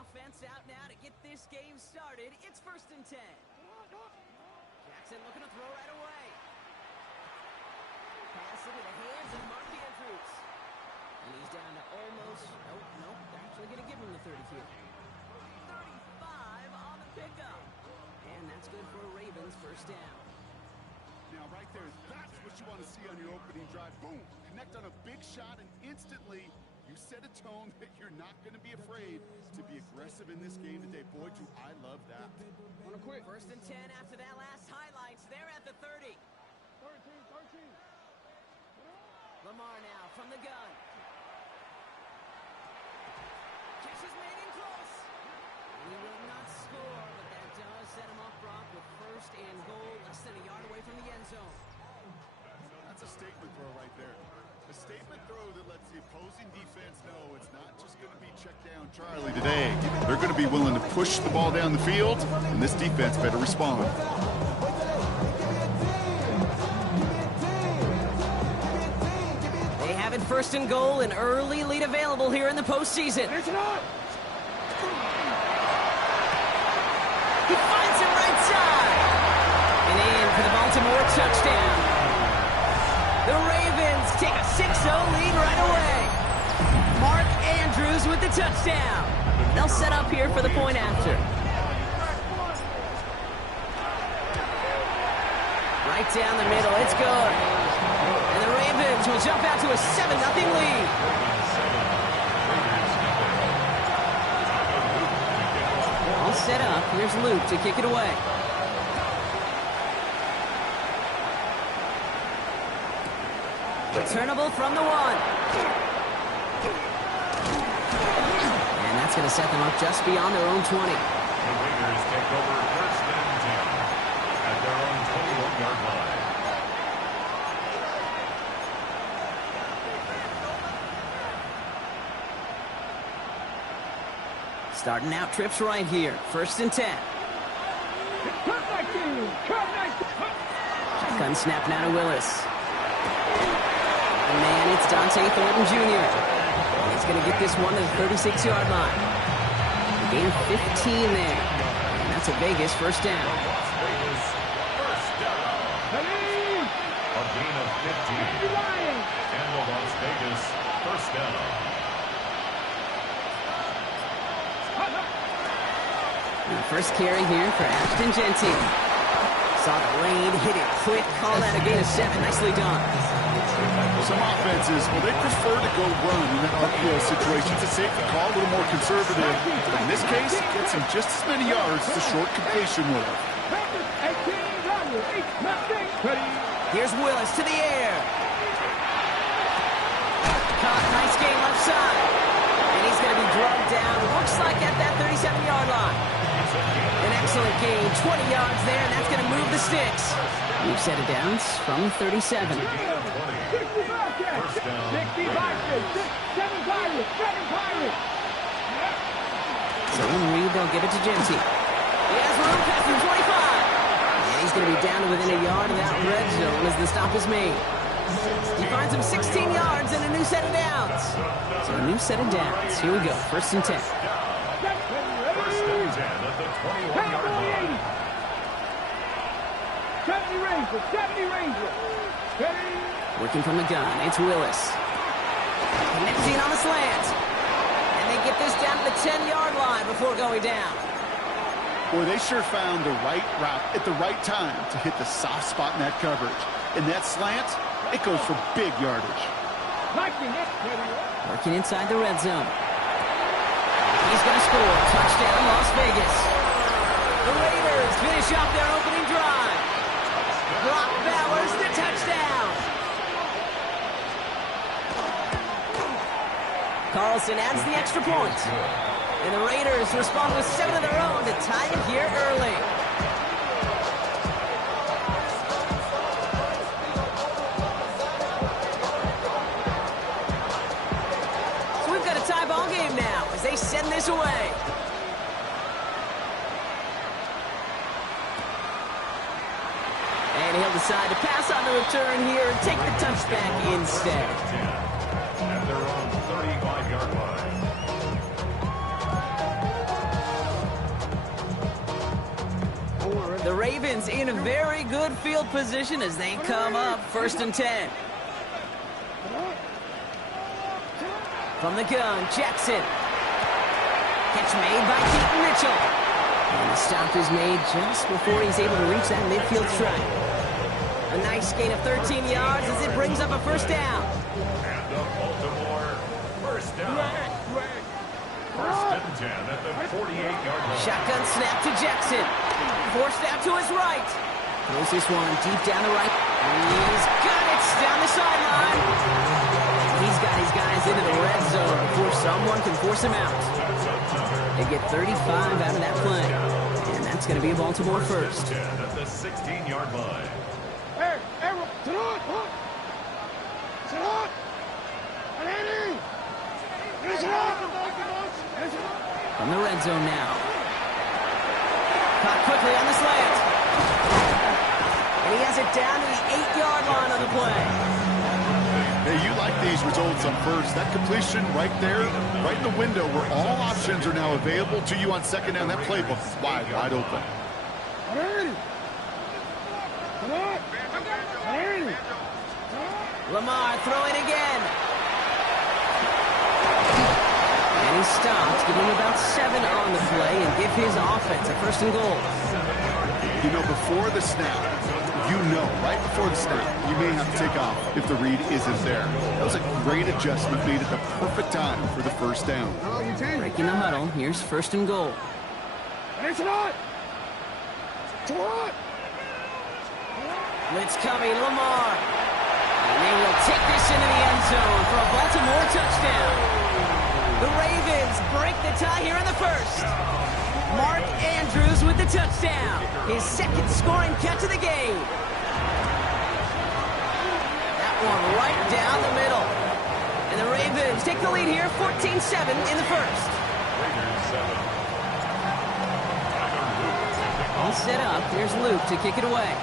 offense out now to get this game started. It's 1st and 10. Jackson looking to throw right away. Pass into the hands of Mark Andrews. And he's down to almost, nope, they're actually going to give him the 30 here. 35 on the pickup. And that's good for a Ravens first down. Now right there, that's what you want to see on your opening drive. Boom! Connect on a big shot and instantly you set a tone that you're not going to be afraid to be aggressive in this game today. Boy, do I love that. On a quick. 1st and 10 after that last highlights. They're at the 30. 13. Lamar now from the gun. Catch is made in close. He will not score, but that does set him off, Brock, with 1st and goal, less than a yard away from the end zone. That's a statement throw right there. A statement throw that lets the opposing defense know it's not just going to be check down Charlie today. They're going to be willing to push the ball down the field, and this defense better respond. They have it 1st and goal, an early lead available here in the postseason. He finds him right side. And in for the Baltimore touchdown. The Ravens take a 6-0 lead right away. Mark Andrews with the touchdown. They'll set up here for the point after. Right down the middle, it's good. And the Ravens will jump out to a 7-0 lead. All set up. Here's Luke to kick it away. Returnable from the 1. And that's going to set them up just beyond their own 20. The Raiders take over 1st and 10 at their own 21-yard line. Starting out trips right here. 1st and 10. Shotgun snap now to Willis. And man, it's Dante Thornton Jr. He's going to get this one to the 36-yard line. A gain of 15 there. And that's a Vegas first down. Vegas first down. A gain of 15. And the Las Vegas first down. First carry here for Ashton Jeanty. Saw the lane, hit it quick, call that a gain of 7. Nicely done. Some offenses, well, they prefer to go run in that RPO situation. It's a safety call, a little more conservative. But in this case, it gets him just as many yards as a short completion would have. Here's Willis to the air. Caught, nice gain left side. And he's going to be drugged down, looks like at that 37-yard line. An excellent gain, 20 yards there, and that's going to move the sticks. We've set it down from 37. So in read, they'll give it to Jeanty. He has room past the 25. And he's going to be down to within a yard of that red zone as the stop is made. He finds him 16 yards and a new set of downs. So a new set of downs. Here we go, 1st and 10. 1st and 10 at the 21-yard line. 70 Ranger. Working from the gun, it's Willis. Connecting on the slant. And they get this down to the 10-yard line before going down. Boy, they sure found the right route at the right time to hit the soft spot in that coverage. And that slant, it goes for big yardage. Working inside the red zone. He's going to score. Touchdown, Las Vegas. The Raiders finish off their opening drive. Brock Bowers, the touchdown. Carlson adds the extra point. And the Raiders respond with 7 of their own to tie it here early. So we've got a tie ball game now as they send this away. And he'll decide to pass on the return here and take the touchback instead. At their own 35-yard line. Ravens in a very good field position as they come up 1st and 10. From the gun, Jackson. Catch made by Keaton Mitchell. And the stop is made just before he's able to reach that midfield strike. A nice gain of 13 yards as it brings up a 1st down. And the Baltimore 1st down. 1st and 10 at the 48-yard line. Shotgun snap to Jackson. Forced out to his right. Throws this one deep down the right. He's got it down the sideline. He's got his guys into the red zone before someone can force him out. They get 35 out of that play. And that's going to be a Baltimore 1st. At the 16-yard line. From the red zone now. Caught quickly on the slant. And he has it down to the 8-yard line on the play. Hey, you like these results on 1st. That completion right there, right in the window where all options are now available to you on 2nd down. That playbook is wide open. Lamar throwing again. And he stops, give him about 7 on the play and give his offense a 1st and goal. You know, before the snap, right before the snap, you may have to take off if the read isn't there. That was a great adjustment made at the perfect time for the 1st down. Breaking the huddle, here's 1st and goal. Blitz coming, Lamar. And they will take this into the end zone for a Baltimore touchdown. The Ravens break the tie here in the 1st. Mark Andrews with the touchdown. His 2nd scoring catch of the game. That one right down the middle. And the Ravens take the lead here, 14-7 in the 1st. All set up. Here's Luke to kick it away.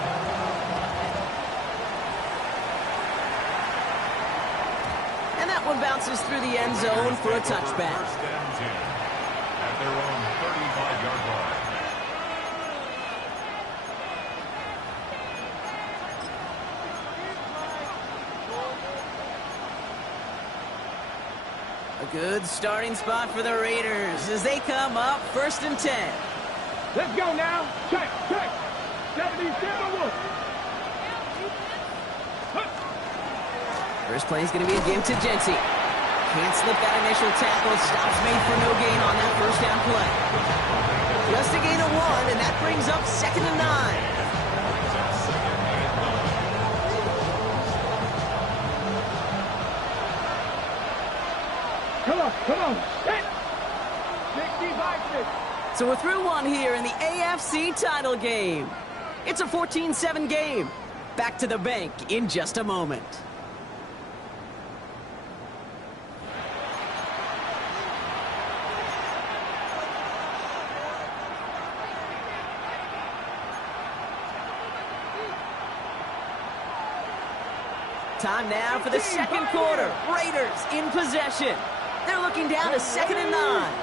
And that one bounces through the end zone for a touchback. 1st and 10 at their own 35-yard line. A good starting spot for the Raiders as they come up 1st and 10. Let's go now. Check. 77. First play is going to be a give to Jency. Can't slip that initial tackle. Stops made for no gain on that 1st down play. Just a gain of 1, and that brings up 2nd and 9. Come on. Hit. 65. So we're through one here in the AFC title game. It's a 14-7 game. Back to the bank in just a moment. Time now for the 2nd quarter. Raiders in possession. They're looking down to 2nd and 9.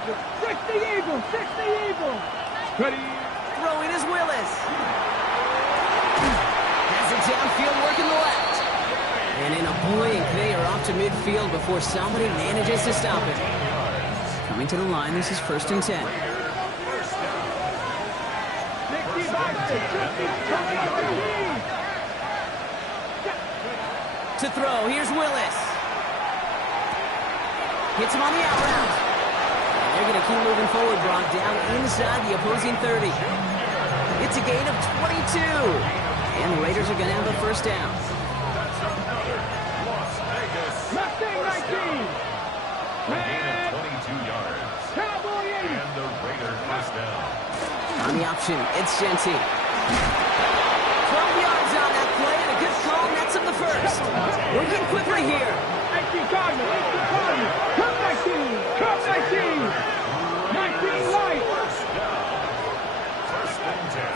60 Eagles. Ready. Throwing is Willis. Has it downfield working the left. And in a blink, they are off to midfield before somebody manages to stop it. Coming to the line, this is 1st and 10. To throw, here's Willis. Hits him on the out route. And they're going to keep moving forward, Brock, down inside the opposing 30. It's a gain of 22. And the Raiders are going to have a 1st down. That's another Las Vegas. Mustang 19. Gain of 22 yards. Cowboy 80. And the Raiders 1st down. On the option, it's Jency. 12 yards on that play, and a good call nets him the 1st. Working quickly here. 18 Cardinals. Come 19 light.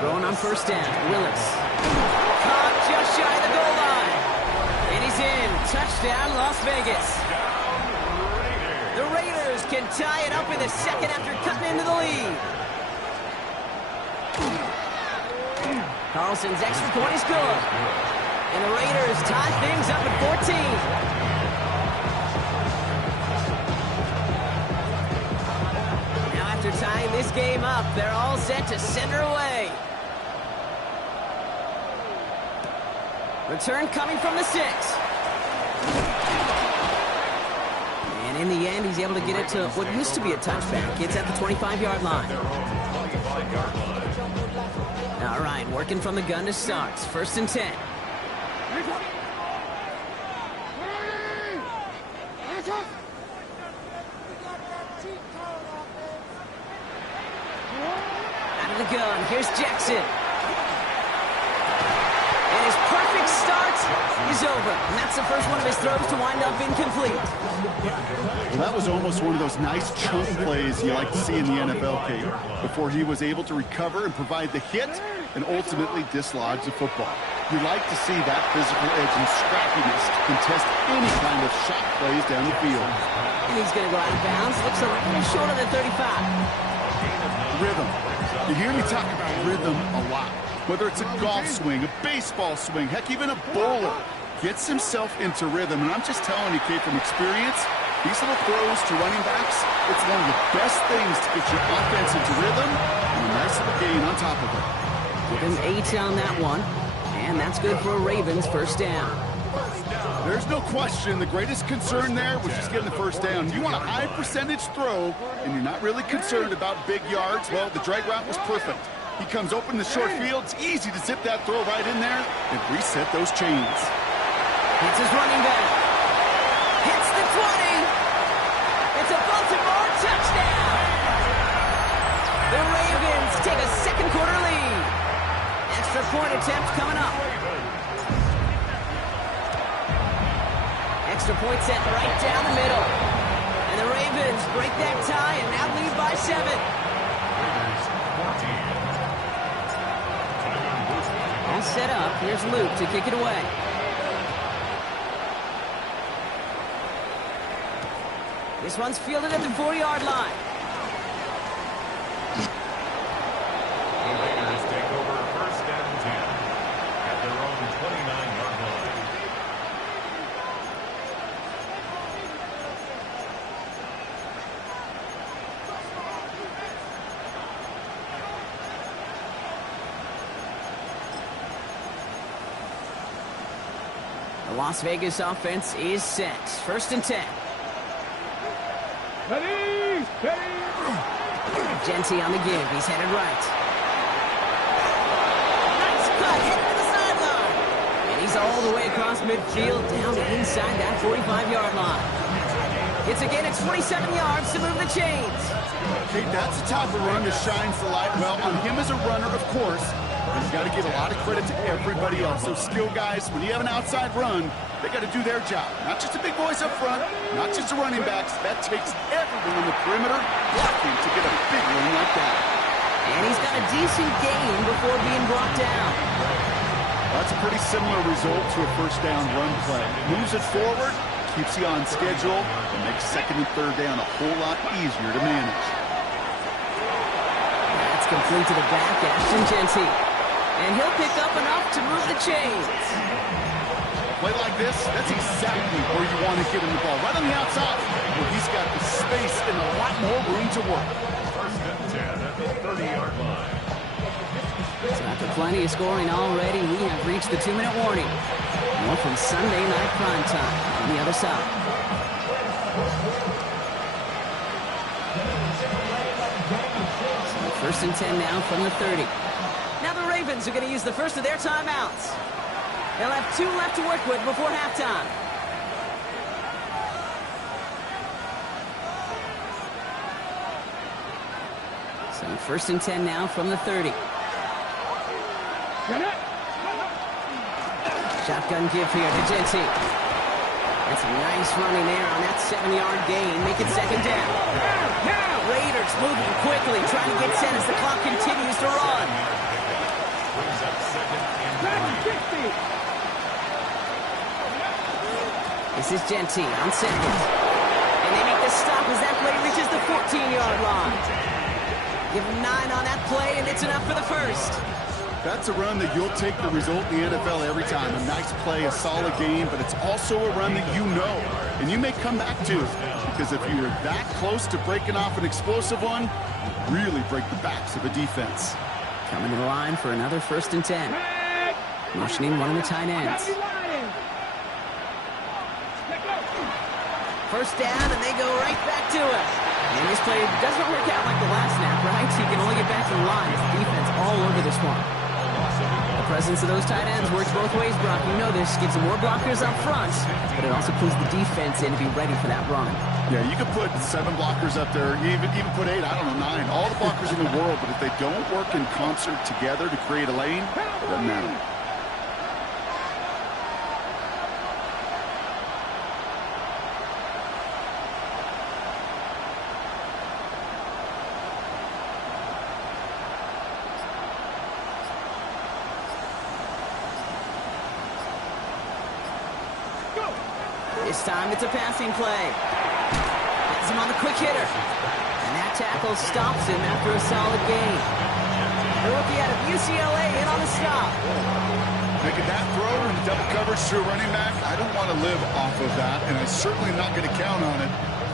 Throwing on 1st down, Willis. Caught just shy of the goal line. And he's in. Touchdown, Las Vegas. The Raiders can tie it up in the 2nd after cutting into the lead. Carlson's extra point is good. And the Raiders tie things up at 14. Now after tying this game up, they're all set to send her away. Return coming from the 6. And in the end, he's able to get it to what used to be a touchback. It's at the 25-yard line. All right, working from the gun to start. 1st and 10. Out of the gun, here's Jackson. And his perfect start is over. And that's the first one of his throws to wind up incomplete. Well, that was almost one of those nice chunk plays you like to see in the NFL, Kate, before he was able to recover and provide the hit and ultimately dislodge the football. You like to see that physical edge and scrappiness to contest any kind of shot plays down the field. And he's going to go out of bounds. Looks a little short of the 35. Rhythm. You hear me talk about rhythm a lot. Whether it's a golf swing, a baseball swing, heck, even a bowler gets himself into rhythm. And I'm just telling you, Kate, from experience, these little throws to running backs, it's one of the best things to get your offense into rhythm and a nice little gain on top of it. Give him 8 on that one. And that's good for a Ravens 1st down. There's no question the greatest concern there was just getting the 1st down. You want a high percentage throw, and you're not really concerned about big yards. Well, the drag route was perfect. He comes open the short field. It's easy to zip that throw right in there and reset those chains. Hits his running back. Hits the 20. It's a Baltimore touchdown. The Ravens take a 2nd quarter lead. Extra point attempt coming up. Extra point set right down the middle. And the Ravens break that tie and now lead by 7. All set up. Here's Luke to kick it away. This one's fielded at the 40-yard line. The Raiders take over 1st and 10 at their own 29-yard line. The Las Vegas offense is set. 1st and 10. Ready, steady. Genty on the give. He's headed right. Nice cut. Headed to the sideline. And he's all the way across midfield down inside that 45-yard line. It's a gain of 27 yards to move the chains. Kate, that's the type of run that shines the light well on him as a runner, of course. And you got to give a lot of credit to everybody else. Those skill guys, when you have an outside run, they got to do their job. Not just the big boys up front, not just the running backs. That takes everyone on the perimeter blocking to get a big run like that. And he's got a decent gain before being brought down. That's a pretty similar result to a 1st down run play. Moves it forward, keeps you on schedule, and makes 2nd and 3rd down a whole lot easier to manage. That's complete to the back, Ashton Genty. And he'll pick up enough to move the chains. A play like this, that's exactly where you want to get him the ball. Right on the outside, where he's got the space and a lot more room to work. 1st and 10 at the 30-yard line. So after plenty of scoring already, we have reached the 2-minute warning. More from Sunday Night Primetime on the other side. So 1st and 10 now from the 30. Now the Ravens are going to use the first of their timeouts. They'll have 2 left to work with before halftime. So 1st and 10 now from the 30. Shotgun give here to Genty. That's a nice running there on that 7-yard gain. Make it 2nd down. Raiders moving quickly, trying to get set as the clock continues to run. This is Genty on 2nd. And they make the stop as that play reaches the 14-yard line. Give him 9 on that play, and it's enough for the 1st. That's a run that you'll take the result in the NFL every time. A nice play, a solid game, but it's also a run that you know, and you may come back to. Because if you're that close to breaking off an explosive one, you really break the backs of a defense. Coming to the line for another 1st and 10. Motioning one of the tight ends. First down, and they go right back to it. And this play doesn't work out like the last snap, right? He can only get back to the line. It's the defense all over this one. The presence of those tight ends works both ways, Brock. You know this. Gives them more blockers up front, but it also pulls the defense in to be ready for that run. Yeah, you could put 7 blockers up there, even put 8, I don't know, 9. All the blockers in the world, but if they don't work in concert together to create a lane, it doesn't matter. This time it's a passing play. Gets him on the quick hitter. And that tackle stops him after a solid gain. The rookie out of UCLA in on the stop. Making that throw in double coverage to a running back, I don't want to live off of that, and I'm certainly not going to count on it.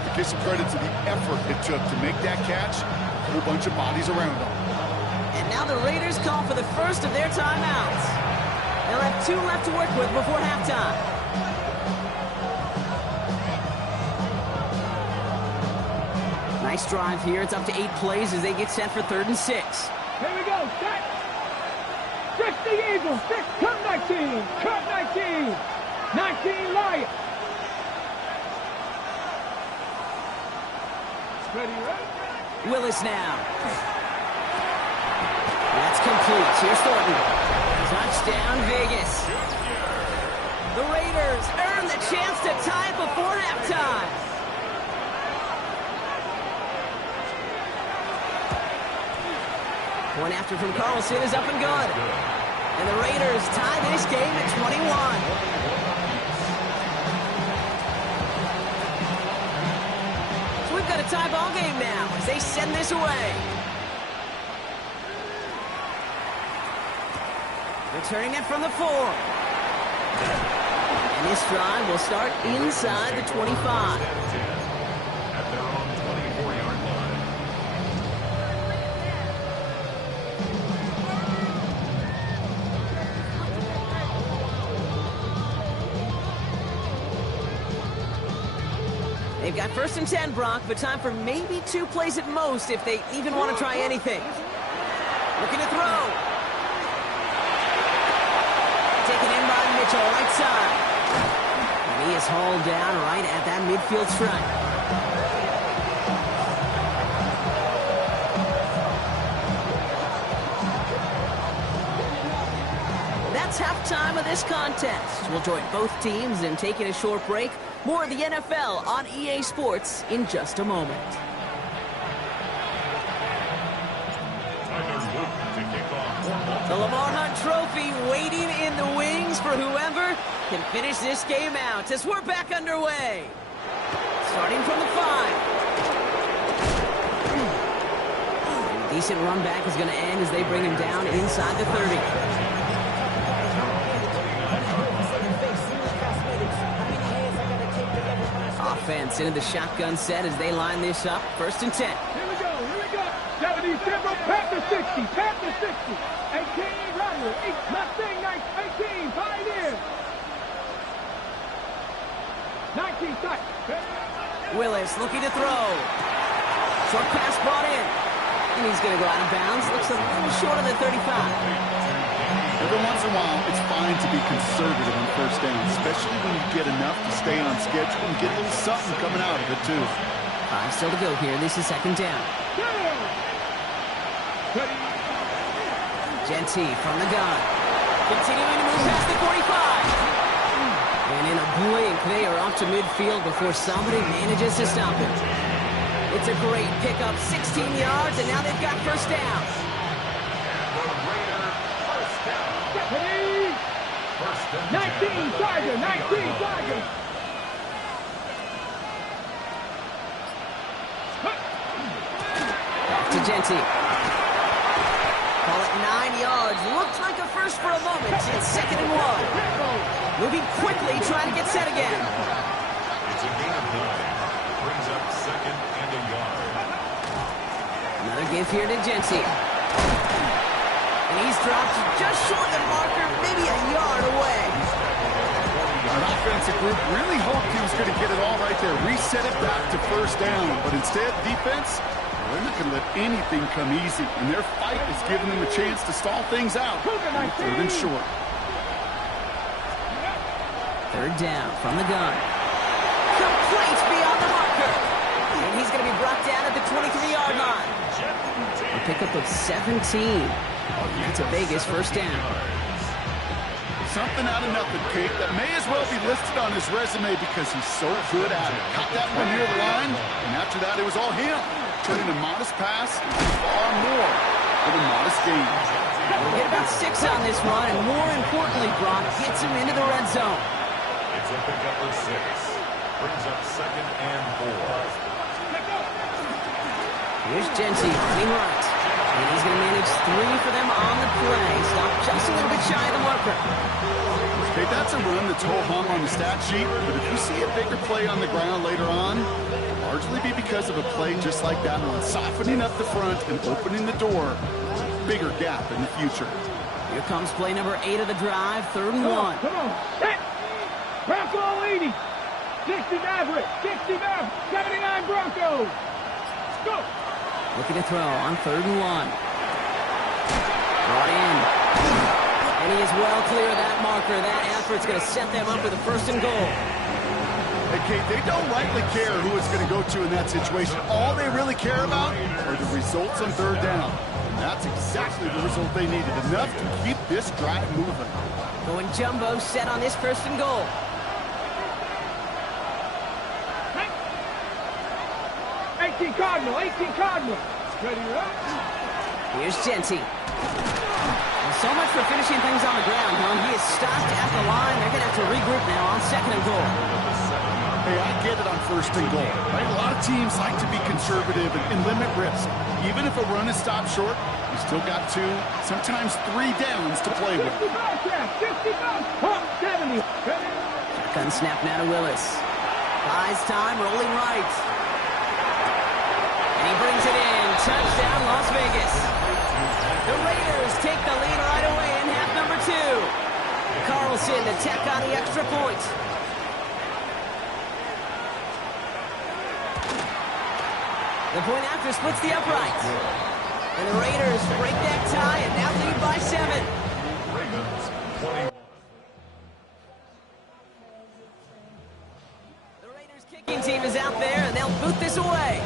But give some credit to the effort it took to make that catch. A whole bunch of bodies around him. And now the Raiders call for the first of their timeouts. They'll have 2 left to work with before halftime. Nice drive here. It's up to 8 plays as they get set for 3rd and 6. Here we go. Set. 60 Eagles. 6. Cut 19. Cut 19. 19 Lions. Ready, right? Willis now. That's complete. Here's Thornton. Touchdown, Vegas. The Raiders earn the chance to tie before halftime. One after from Carlson is up and good. And the Raiders tie this game at 21. So we've got a tie ball game now as they send this away. Returning it from the 4. And this drive will start inside the 25. At their own 24-yard line. They've got 1st and 10, Brock, but time for maybe 2 plays at most if they even want to try anything. Looking to throw. Taken in by Mitchell, right side. And he is hauled down right at that midfield stripe. That's halftime of this contest. We'll join both teams in taking a short break. More of the NFL on EA Sports in just a moment. The Lamar Hunt Trophy waiting in the wings for whoever can finish this game out as we're back underway. Starting from the 5. A decent run back is going to end as they bring him down inside the 30. Offense into the shotgun set as they line this up. 1st and 10. Here we go. 70 Timber, Panther 60. Panther 60. 18 Rattler. 8 Mustang 18 Pioneer. 19 Tight. Willis looking to throw. Short pass brought in. And he's going to go out of bounds. Looks a little short of the 35. Every once in a while, it's fine to be conservative on 1st down, especially when you get enough to stay on schedule and get a little something coming out of it, too. 5 still to go here. This is 2nd down. Genty from the gun. Continuing to move past the 45. And in a blink, they are off to midfield before somebody manages to stop him. It's a great pickup, 16 yards, and now they've got 1st down. 19 Tiger. 19 Tiger. Back to Genty. Call it 9 yards. Looked like a first for a moment. It's 2nd and 1. Moving quickly, trying to get set again. It's a gain of 9. Brings up 2nd and a yard. Another give here to Jency. And he's dropped just short of the marker, maybe a yard away. Our offensive group really hoped he was going to get it all right there, reset it back to first down. But instead, defense, they're not going to let anything come easy. And their fight is giving them a chance to stall things out. 3rd and short. 3rd down from the gun. Complete beyond the marker. And he's going to be brought down at the 23-yard line. A pickup of 17. That's a Vegas first down. Something out of nothing, Kate, that may as well be listed on his resume because he's so good at it. Caught that one near the line, and after that, it was all him. Turning a modest pass into far more than a modest gain. We'll get about 6 on this run, and more importantly, Brock gets him into the red zone. It's a pickup of 6. Brings up 2nd and 4. Here's Jency, running right. And he's going to manage 3 for them on the play. Stop just a little bit shy of the marker. Okay, that's a run that's ho-hum on the stat sheet, but if you see a bigger play on the ground later on, it'll largely be because of a play just like that one, softening up the front and opening the door. Bigger gap in the future. Here comes play number 8 of the drive, 3rd and 1. Come on, set. Bronco 80. 60 Maverick, 60 Maverick, 79 Broncos. Go. Looking to throw on 3rd and 1. Brought in. And he is well clear of that marker. That effort's going to set them up with a 1st and goal. Hey, Kate, they don't rightly care who it's going to go to in that situation. All they really care about are the results on 3rd down. And that's exactly the result they needed. Enough to keep this drive moving. Going jumbo set on this 1st and goal. Cardinal, 18 Cardinal. Ready up. Here's Jency. Well, so much for finishing things on the ground, huh? He is stopped at the line. They're going to have to regroup now on 2nd and goal. Hey, I get it on 1st and goal, right? A lot of teams like to be conservative and limit risk. Even if a run is stopped short, you still got 2, sometimes 3 downs to play with. 70. Shotgun snap now to Willis. Buys time, rolling right. And he brings it in. Touchdown, Las Vegas. The Raiders take the lead right away in half number 2. Carlson to tack on the extra point. The point after splits the uprights. And the Raiders break that tie and now lead by 7. Ravens 20. The Raiders kicking team is out there and they'll boot this away.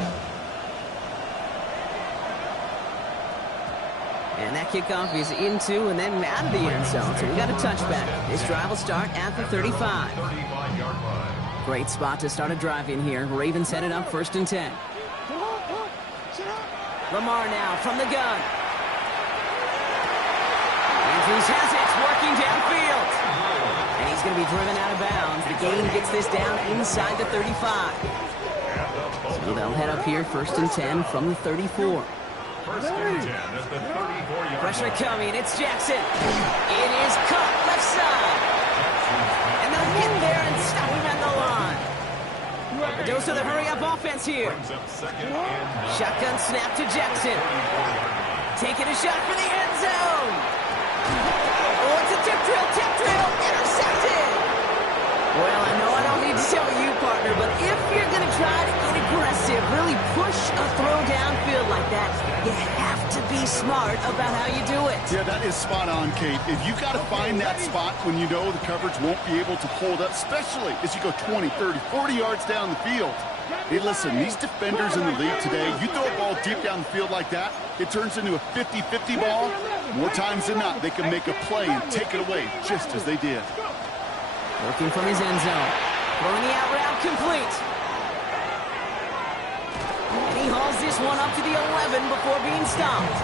And that kickoff is into and then out of the end zone. So we got a touchback. This drive will start at the 35. 35-yard line. Great spot to start a drive in here. Ravens set it up 1st and 10. Lamar now from the gun. Andrews has it, working downfield. And he's going to be driven out of bounds. The gain gets this down inside the 35. So they'll head up here 1st and 10 from the 34. 1st and 10 at the 34-yard Pressure line. coming. It's Jackson. It is cut left side. And they'll get there and stop him at the line. A dose of the hurry-up offense here. Brings up 2nd and 9. Shotgun snap to Jackson. Taking a shot for the end zone. Oh, it's a tip drill, intercepted. Well, I know I don't need to tell you, partner, but if you're going to try to get aggressive, really push a throw downfield like that, you have to be smart about how you do it. Yeah, that is spot on, Kate. If you've got to find that spot when you know the coverage won't be able to hold up, especially as you go 20, 30, 40 yards down the field. Hey, listen, these defenders in the league today, you throw a ball deep down the field like that, it turns into a 50-50 ball. More times than not, they can make a play and take it away just as they did. Working from his end zone. Throwing the out route complete. And he hauls this one up to the 11 before being stopped.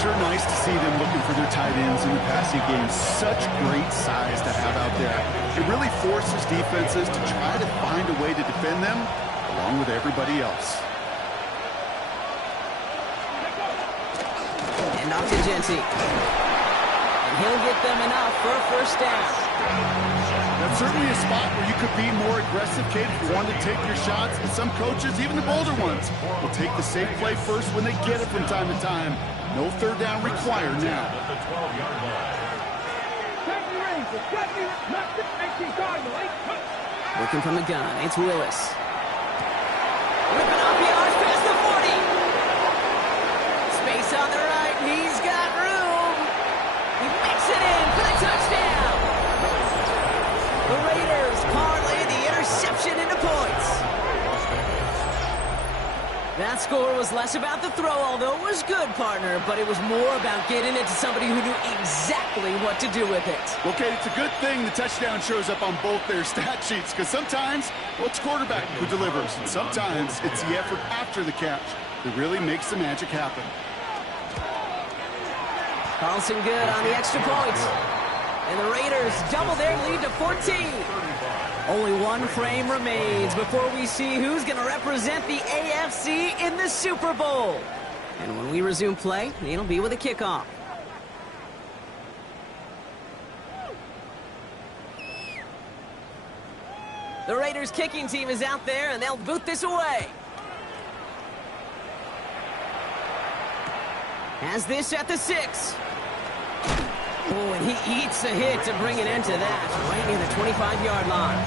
Sure nice to see them looking for their tight ends in the passing game. Such great size to have out there. It really forces defenses to try to find a way to defend them along with everybody else. And Hand off to Genti. And he'll get them enough for a first down. That's certainly a spot where you could be more aggressive, Kate, if you wanted to take your shots. And some coaches, even the bolder ones, will take the safe play first when they get it from time to time. No third down required now. Looking from the gun, it's Willis. Ripping off yards past the 40. Space on the right, he's got room. He makes it in for the touchdown. The Raiders parlay the interception into points. That score was less about the throw, although it was good, partner, but it was more about getting it to somebody who knew exactly what to do with it. Okay, it's a good thing the touchdown shows up on both their stat sheets, because sometimes, well, it's quarterback who delivers, and sometimes it's the effort after the catch that really makes the magic happen. Carlson good on the extra point. And the Raiders double their lead to 14. Only one frame remains before we see who's going to represent the AFC in the Super Bowl. And when we resume play, it'll be with a kickoff. The Raiders kicking team is out there, and they'll boot this away. Has this at the 6. Oh, and he eats a hit to bring it into that, right near the 25-yard line.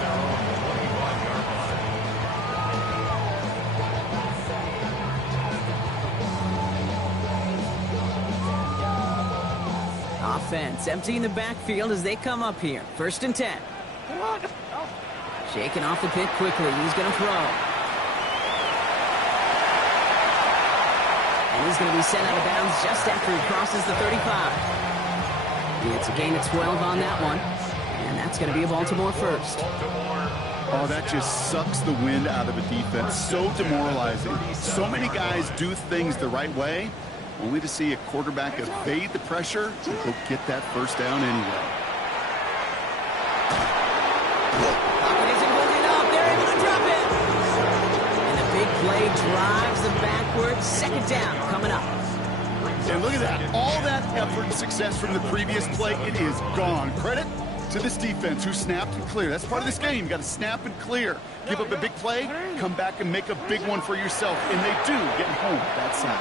Offense emptying the backfield as they come up here. 1st and 10. Shaking off the pit quickly. He's going to throw. And he's going to be sent out of bounds just after he crosses the 35. It's a gain of 12 on that one. And that's going to be a Baltimore first. Oh, that just sucks the wind out of a defense. So demoralizing. So many guys do things the right way, only to see a quarterback evade the pressure and go get that first down anyway. Pocket isn't holding up. They're able to drop it. And the big play drives them backwards. 2nd down coming up. And look at that. All that effort and success from the previous play, it is gone. Credit to this defense who snapped and cleared. That's part of this game. You got to snap and clear. Give up a big play, come back and make a big one for yourself. And they do, getting home that side.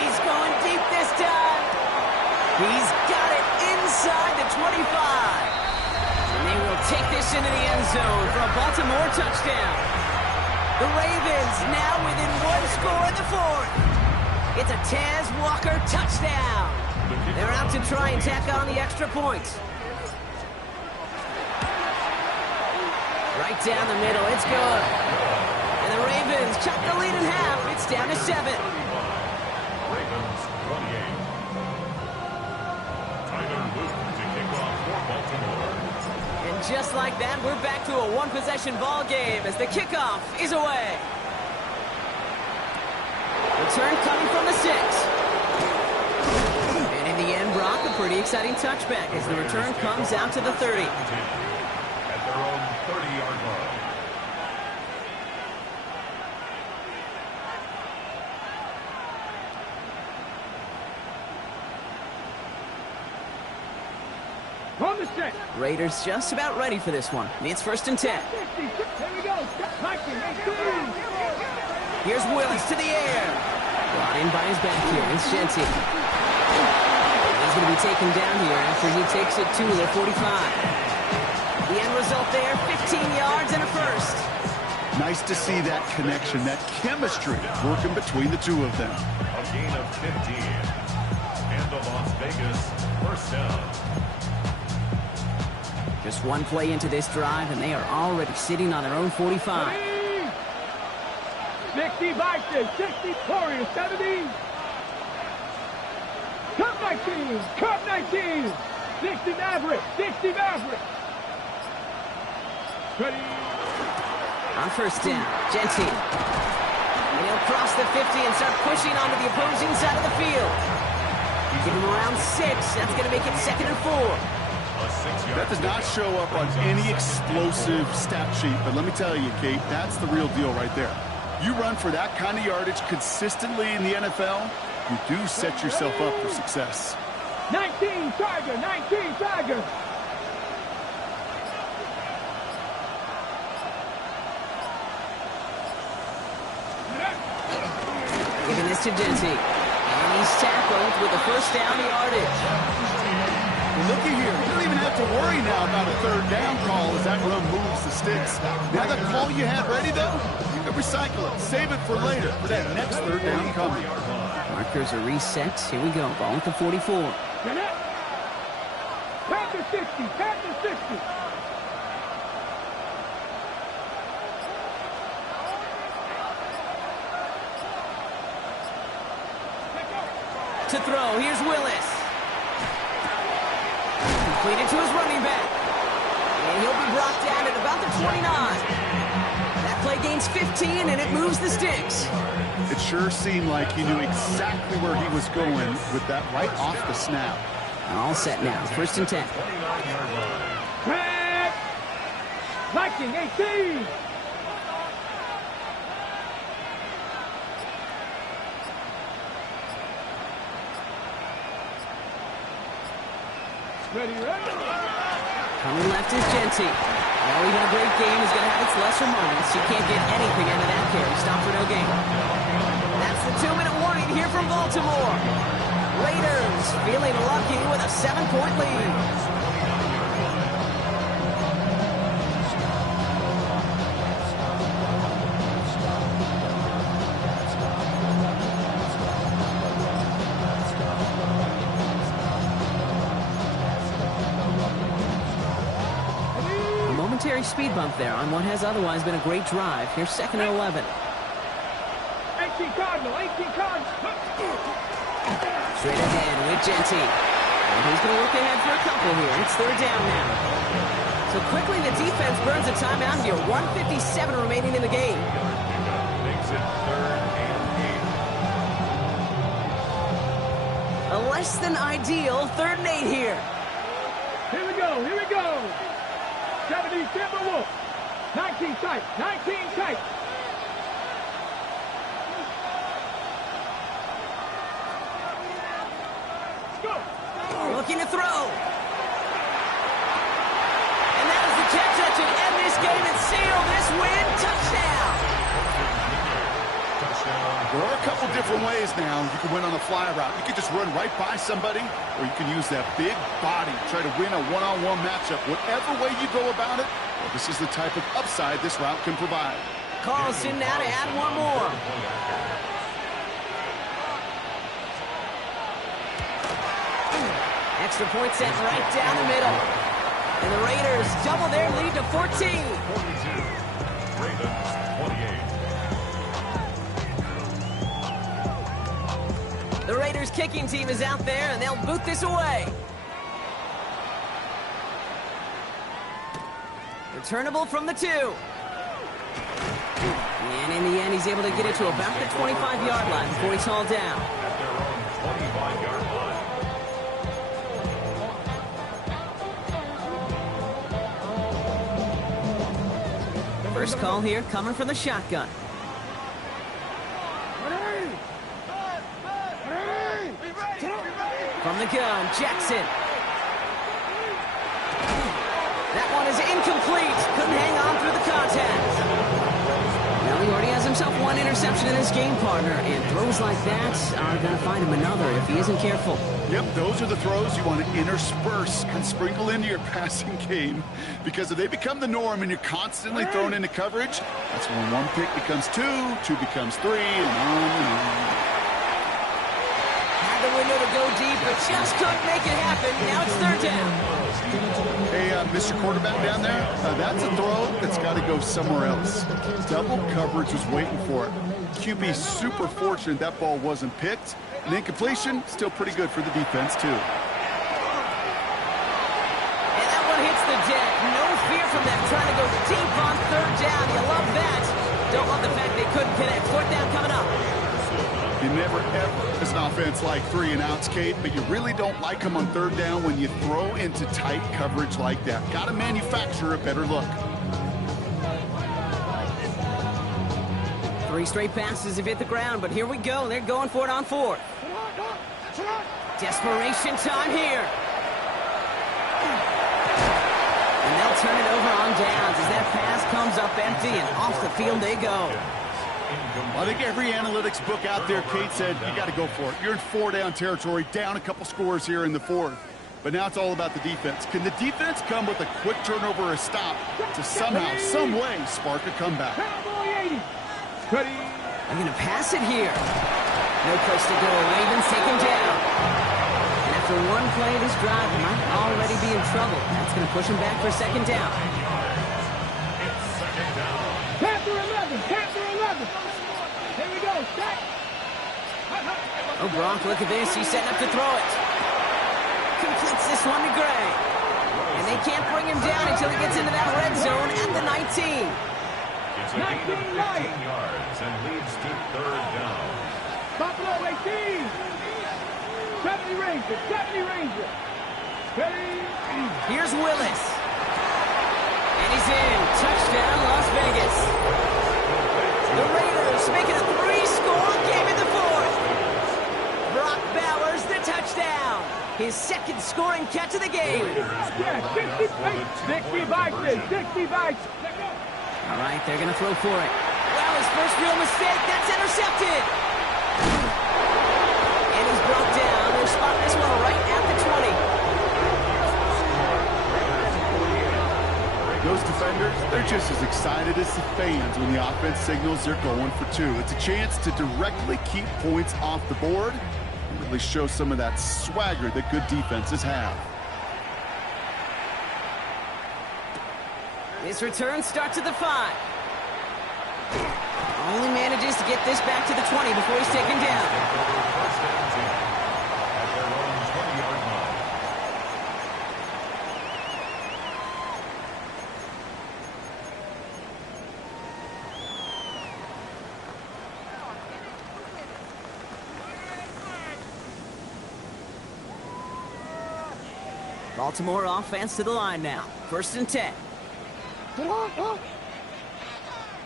He's going deep this time. He's got it inside the 25. And they will take this into the end zone for a Baltimore touchdown. The Ravens now within 1 score in the 4th. It's a Taz Walker touchdown. They're out to try and tack on the extra point. Right down the middle, it's good. And the Ravens chop the lead in half. It's down to 7. Ravens 28. Tyler Luke to kick off for Baltimore. And just like that, we're back to a one-possession ball game as the kickoff is away. Return coming from the 6. And in the end, Brock, a pretty exciting touchback as the return comes out to the 30. At their own 30-yard line. On the set. Raiders just about ready for this one. It's 1st and 10. Here we go. Here's Willis to the air. Brought in by his back here. It's Genti. He's going to be taken down here after he takes it to the 45. The end result there, 15 yards and a first. Nice to see that connection, that chemistry working between the two of them. A gain of 15. And the Las Vegas 1st down. Just one play into this drive, and they are already sitting on their own 45. 60 Vikings, 60 Warriors, 70. Cup 19, Cup 19. 60 Maverick, 60 Maverick. Ready. On 1st down, Genti. And he'll cross the 50 and start pushing onto the opposing side of the field. Give him around 6. That's going to make it 2nd and 4. That does not show up on any explosive stat sheet, but let me tell you, Kate, that's the real deal right there. You run for that kind of yardage consistently in the NFL, you do set yourself up for success. 19 Tiger, 19 Tiger. Giving this to Genty. And he's tackled with the first down yardage. Well, looky here. You don't even have to worry now about a third down call as that run moves the sticks. Now that call you had ready, though, you can recycle it. Save it for later for that next third down coming. Markers are reset. Here we go. Ball at the 44. Panther 60, Panther 60. To throw, here's Willis. Completed to his running back. And he'll be brought down at about the 29. That play gains 15, and it moves the sticks. It sure seemed like he knew exactly where he was going with that right off the snap. All set now. First and 10. Track. Viking 18. Ready, ready. Coming left is Genty. Well, even a great game is going to have its lesser moments. You can't get anything out of that carry. Stop for no gain. That's the 2-minute warning here from Baltimore. Raiders feeling lucky with a 7-point lead. Speed bump there on what has otherwise been a great drive. Here's second and 11. 18 Cardinal, 18 Cardinal. Straight ahead with Genty. And he's going to look ahead for a couple here. It's third down now. So quickly the defense burns a timeout here. 1:57 remaining in the game. Makes it third and 8. A less than ideal third and 8 here. Here we go, here we go. 70 Timberwolf. 19 tight, 19 tight. Go. Looking to throw. And that is the catch that should end this game and seal this win. Touchdown. There are a couple different ways now. You can win on a fly route. You can just run right by somebody, or you can use that big body, try to win a one-on-one matchup. Whatever way you go about it, well, this is the type of upside this route can provide. Carlson now to add one more. Extra point sent right down the middle. And the Raiders double their lead to 14. 42. Ravens 28. The Raiders kicking team is out there, and they'll boot this away. Returnable from the 2. And in the end, he's able to get it to about the 25-yard line before he's hauled down. At their own 25-yard line. First call here coming from the shotgun. From the gun, Jackson. That one is incomplete. Couldn't hang on through the contact. Well, he already has himself one interception in his game, partner, and throws like that are going to find him another if he isn't careful. Yep, those are the throws you want to intersperse and sprinkle into your passing game, because if they become the norm and you're constantly thrown into coverage, that's when one pick becomes two, two becomes three, and on and on. The window to go deep, but just couldn't make it happen. Now it's third down. Hey, Mr. Quarterback down there, that's a throw that's got to go somewhere else. Double coverage was waiting for it. QB super fortunate that ball wasn't picked. And incompletion, still pretty good for the defense, too. And that one hits the deck. No fear from them trying to go deep on third down. You love that. Don't love the fact they couldn't connect. Fourth down coming up. You never, ever, as an offense, like 3-and-outs, Kate, but you really don't like them on third down when you throw into tight coverage like that. Got to manufacture a better look. 3 straight passes have hit the ground, but here we go. They're going for it on 4th. Desperation time here. And they'll turn it over on downs as that pass comes up empty, and off the field they go. I think every analytics book out there, Kate, said you got to go for it. You're in 4-down territory, down a couple scores here in the 4th. But now it's all about the defense. Can the defense come with a quick turnover or a stop to somehow, some way, spark a comeback? They're going to pass it here. No place to go. Ravens take him down. And after one play of this drive, he might already be in trouble. That's going to push him back for 2nd down. Panther 11, Panther 11. Here we go, set. Oh, Brock, look at this. He's setting up to throw it. Completes this one to Gray. And they can't bring him down until he gets into that red zone at the 19. It's a gain of 15 yards and leads to 3rd down. Buffalo 18. 70 Ranger, 70 Ranger. Ready? Here's Willis. And he's in. Touchdown, Las Vegas. The Raiders making a 3-score game in the 4th. Brock Bowers, the touchdown. His 2nd scoring catch of the game. Yeah, 60 Vikings, 60 Vikings. All right, they're going to throw for it. Well, his first real mistake, that's intercepted. And he's brought down. They're spotting this one right at the 20. Those defenders, they're just as excited as the fans when the offense signals they're going for 2. It's a chance to directly keep points off the board and really show some of that swagger that good defenses have. His return starts at the 5. Only manages to get this back to the 20 before he's taken down. Baltimore offense to the line now. 1st and 10. Sit on,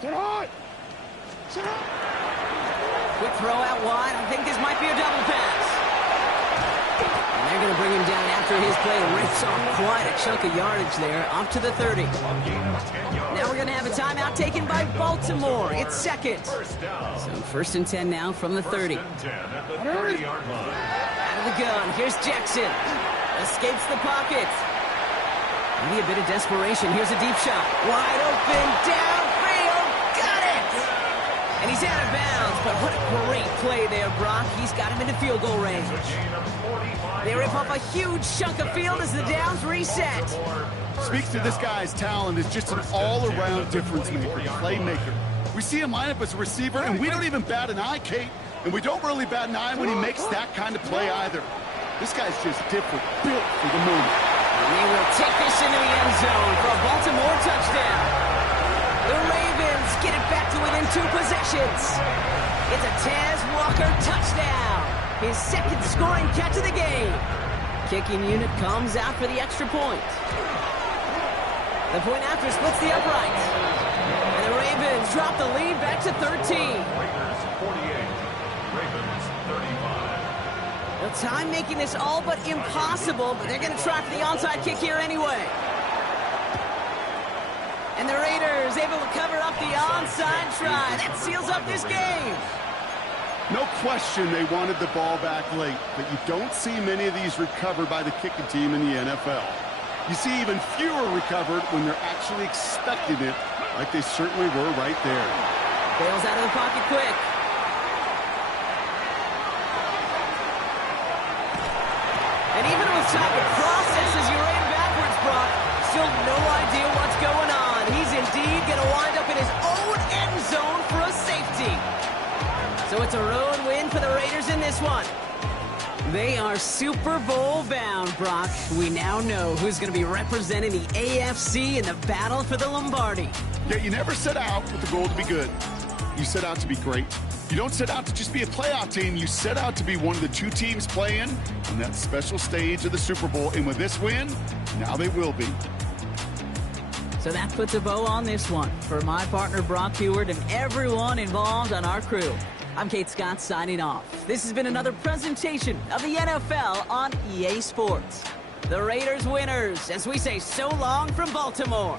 sit on. Quick throw out wide. I think this might be a double pass. And they're going to bring him down after his play. Rips off quite a chunk of yardage there. Off to the 30. Now we're going to have a timeout taken by Baltimore. It's 2nd. So 1st and 10 now from the 30. Out of the gun. Here's Jackson. Escapes the pocket. Maybe a bit of desperation. Here's a deep shot. Wide open, downfield, got it! And he's out of bounds, but what a great play there, Brock. He's got him into field goal range. They rip off a huge chunk of field as the downs reset. Speaks to this guy's talent as just an all-around difference maker, playmaker. We see him line up as a receiver, and we don't even bat an eye, Kate. And we don't really bat an eye when he makes that kind of play either. This guy's just different, built for the moment. And he will take this into the end zone for a Baltimore touchdown. The Ravens get it back to within 2 possessions. It's a Taz Walker touchdown. His 2nd scoring catch of the game. Kicking unit comes out for the extra point. The point after splits the upright. And the Ravens drop the lead back to 13. Raiders 48, Ravens 35. Well, time making this all but impossible, but they're going to try for the onside kick here anyway. And the Raiders able to cover up the onside try. That seals up this game. No question they wanted the ball back late, but you don't see many of these recovered by the kicking team in the NFL. You see even fewer recovered when they're actually expecting it, like they certainly were right there. Bails out of the pocket quick. And even with time to process as you ran backwards, Brock, still no idea what's going on. He's indeed going to wind up in his own end zone for a safety. So it's a road win for the Raiders in this one. They are Super Bowl bound, Brock. We now know who's going to be representing the AFC in the battle for the Lombardi. Yeah, you never set out with the goal to be good. You set out to be great. You don't set out to just be a playoff team. You set out to be one of the 2 teams playing in that special stage of the Super Bowl. And with this win, now they will be. So that puts a bow on this one. For my partner Brock Heward and everyone involved on our crew, I'm Kate Scott signing off. This has been another presentation of the NFL on EA Sports. The Raiders winners, as we say so long from Baltimore.